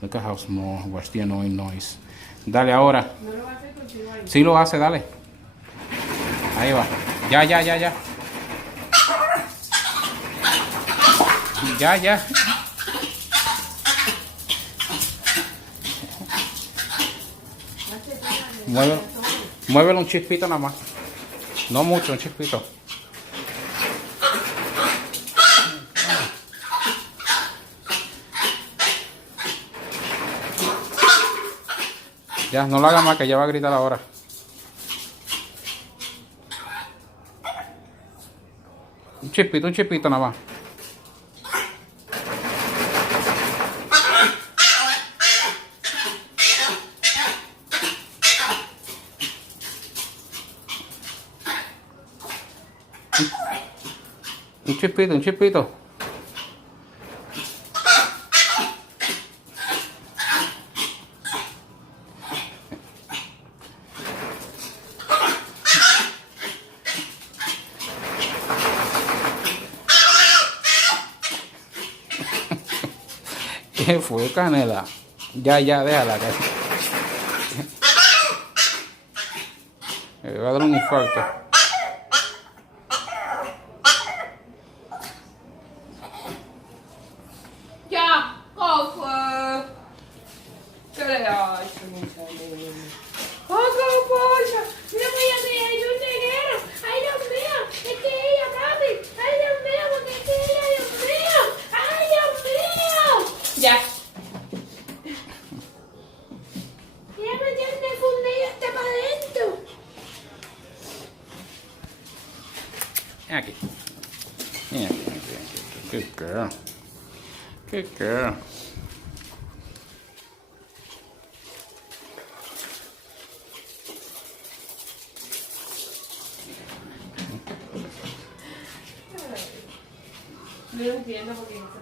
Look at how small. Watch the annoying noise. Dale ahora. No lo va a hacer contigo ahí. Sí lo hace, dale. Ahí va. Ya. Ya. Muévelo un chispito nada más. No mucho, un chispito. Ya, no lo haga más que ya va a gritar ahora. Un chispito nada más. Un chispito. ¿Qué fue, Canela? Ya, déjala. Me va a dar un infarto. Ya, Cowboy. ¿Qué le ha hecho, mucha nena? ¡Oh, Cowboy! ¡Mira que ella me dio un dinero! ¡Ay, Dios mío! ¡Es que ella, papi! ¡Ay, Dios mío! Porque es que ella, Dios mío! ¡Ay, Dios mío! Ya. Ella me tiene fundida hasta para adentro. Aquí. Good girl. Good girl. No entiendo por qué no se